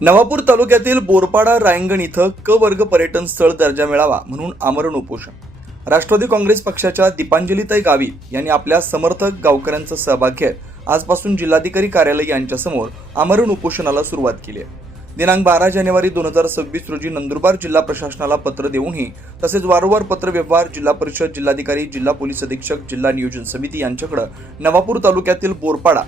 नवापूर तालुक्यातील बोरपाडा रायंगण इथं क वर्ग पर्यटन स्थळ दर्जा मिळावा म्हणून आमरण उपोषण. राष्ट्रवादी काँग्रेस पक्षाच्या दीपांजलीताई गावी यांनी आपल्या समर्थक गावकऱ्यांचा सहभाग घेत आजपासून जिल्हाधिकारी कार्यालय यांच्यासमोर आमरण उपोषणाला सुरुवात केली आहे. दिनांक बारा जानेवारी दोन हजार सव्वीस रोजी नंदुरबार जिल्हा प्रशासनाला पत्र देऊनही तसेच वारंवार पत्र व्यवहार जिल्हा परिषद जिल्हाधिकारी जिल्हा पोलीस अधीक्षक जिल्हा नियोजन समिती यांच्याकडे नवापूर तालुक्यातील बोरपाडा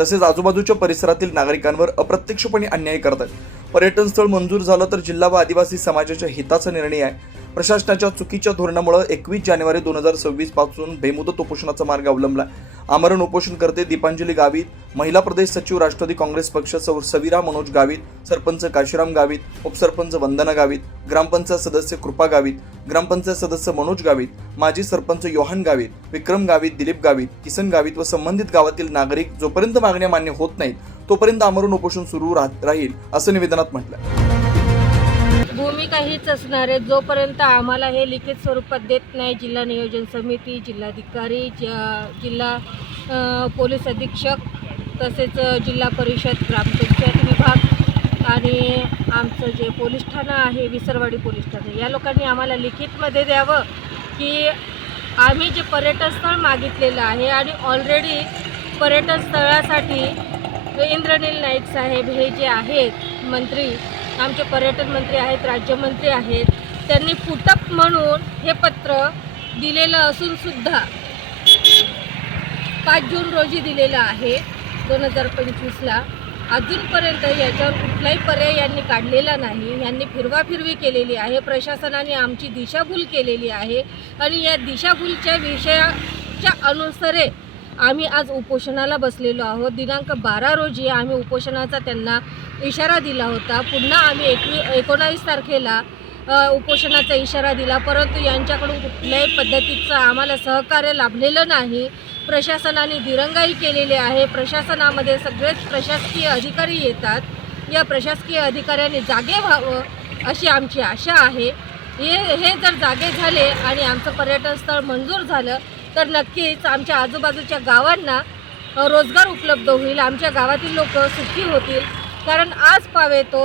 तसेच आजूबाजूच्या परिसरातील नागरिकांवर अप्रत्यक्षपणे अन्याय करतात. पर्यटन स्थळ मंजूर झालं तर जिल्हा व आदिवासी समाजाच्या हिताचा निर्णय आहे. प्रशासनाच्या चुकीच्या धोरणामुळे एकवीस जानेवारी दोन हजार सव्वीसपासून बेमुदत उपोषणाचा मार्ग अवलंबला आमरण उपोषण करते दीपांजली गावित. महिला प्रदेश सचिव राष्ट्रवादी काँग्रेस पक्ष सौ सविरा मनोज गावित. सरपंच काशीराम गावित. उपसरपंच वंदना गावित. ग्रामपंचायत सदस्य कृपा गावित. ग्रामपंचायत सदस्य मनोज गावित. माजी सरपंच योहान गावित. विक्रम गावित दिलीप गावित किसन गावित व संबंधित गावातील नागरिक जोपर्यंत मागण्या मान्य होत नाहीत तोपर्यंत आमरण उपोषण सुरू राहत राहील असं निवेदनात म्हटलं भूमिका हीच असणार आहे. जोपर्यंत आम्हाला हे लिखित स्वरूपात देत नाही जिल्हा नियोजन समिती जिल्हाधिकारी जिल्हा पोलीस अधीक्षक तसेच जिल्हा परिषद ग्रामपंचायत विभाग आणि आमचं जे पोलीस ठाणं आहे विसरवाडी पोलीस ठाणं या लोकांनी आम्हाला लिखितमध्ये द्यावं की आम्ही जे पर्यटनस्थळ मागितलेलं आहे आणि ऑलरेडी पर्यटनस्थळासाठी इंद्रनील नाईक साहेब हे जे आहेत मंत्री आमचे पर्यटन मंत्री आहेत राज्यमंत्री आहेत त्यांनी फुटप म्हणून हे पत्र दिलेलं असून सुद्धा पाच जून रोजी दिलेलं आहे दोन हजार पंचवीसला. अजूनपर्यंत याच्यावर कुठलाही पर्याय यांनी काढलेला नाही. यांनी फिरवाफिरवी केलेली आहे. प्रशासनाने आमची दिशाभूल केलेली आहे. आणि या दिशाभूलच्या विषयाच्या अनुसारे आम्ही आज उपोषणाला बसलेलो आहोत. दिनांक बारा रोजी आम्ही उपोषणाचा त्यांना इशारा दिला होता. पुन्हा आम्ही एकवी एकोणावीस तारखेला उपोषणाचा इशारा दिला. परंतु यांच्याकडून कुठल्याही पद्धतीचं आम्हाला सहकार्य लाभलेलं नाही. प्रशासनाने दिरंगाई केलेली आहे. प्रशासनामध्ये सगळेच प्रशासकीय अधिकारी येतात. या प्रशासकीय अधिकाऱ्यांनी जागे व्हावं अशी आमची आशा आहे. हे हे जर जागे झाले आणि आमचं पर्यटन स्थळ मंजूर झालं तर नक्कीच आमच्या आजूबाजूच्या गावांना रोजगार उपलब्ध होईल आमच्या गावातील लोक सुखी होतील. कारण आज पावे तो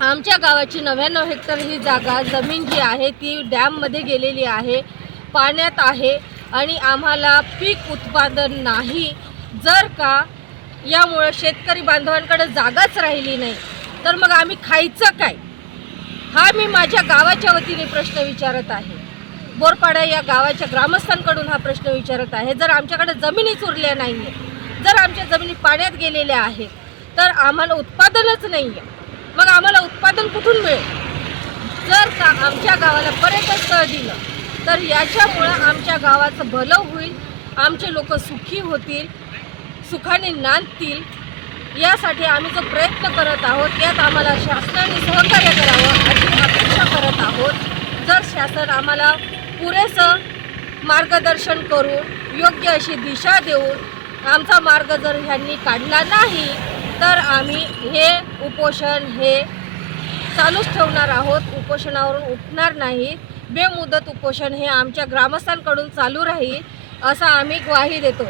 आमच्या गावाची नव्याण्णव हेक्टर ही जागा जमीन जी आहे ती डॅममध्ये गेलेली आहे पाण्यात आहे आणि आम्हाला पीक उत्पादन नाही. जर का यामुळं शेतकरी बांधवांकडे जागाच राहिली नाही तर मग आम्ही खायचं काय? हा मी माझ्या गावाच्या वतीने प्रश्न विचारत आहे. बोरपाडा या गावाच्या ग्रामस्थांकडून हा प्रश्न विचारत आहे. जर आमच्याकडे जमिनीच उरल्या नाही आहे जर आमच्या जमिनी पाण्यात गेलेल्या आहेत तर आम्हाला उत्पादनच नाही आहे मग आम्हाला उत्पादन कुठून मिळेल? जर का आमच्या गावाला पर्यटन स्थळ दिलं तर याच्यामुळं आमच्या गावाचं भलं होईल आमचे लोक सुखी होतील सुखाने नांदतील. यासाठी आम्ही जो प्रयत्न करत आहोत यात आम्हाला शासनाने सहकार्य करावं अशी अपेक्षा करत आहोत. जर शासन आम्हाला पुरेसं मार्गदर्शन करून योग्य अशी दिशा देऊन आमचा मार्ग जर ह्यांनी काढला नाही तर आम्ही हे उपोषण हे चालूच ठेवणार आहोत. उपोषणावरून उठणार नाही. बेमुदत उपोषण हे आमच्या ग्रामस्थांकडून चालू राहील असं आम्ही ग्वाही देतो.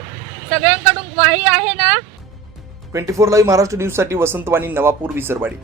सगळ्यांकडून ग्वाही आहे ना? ट्वेंटी फोर लाईव्ह महाराष्ट्र न्यूजसाठी वसंतवाणी नवापूर विसरवाडी.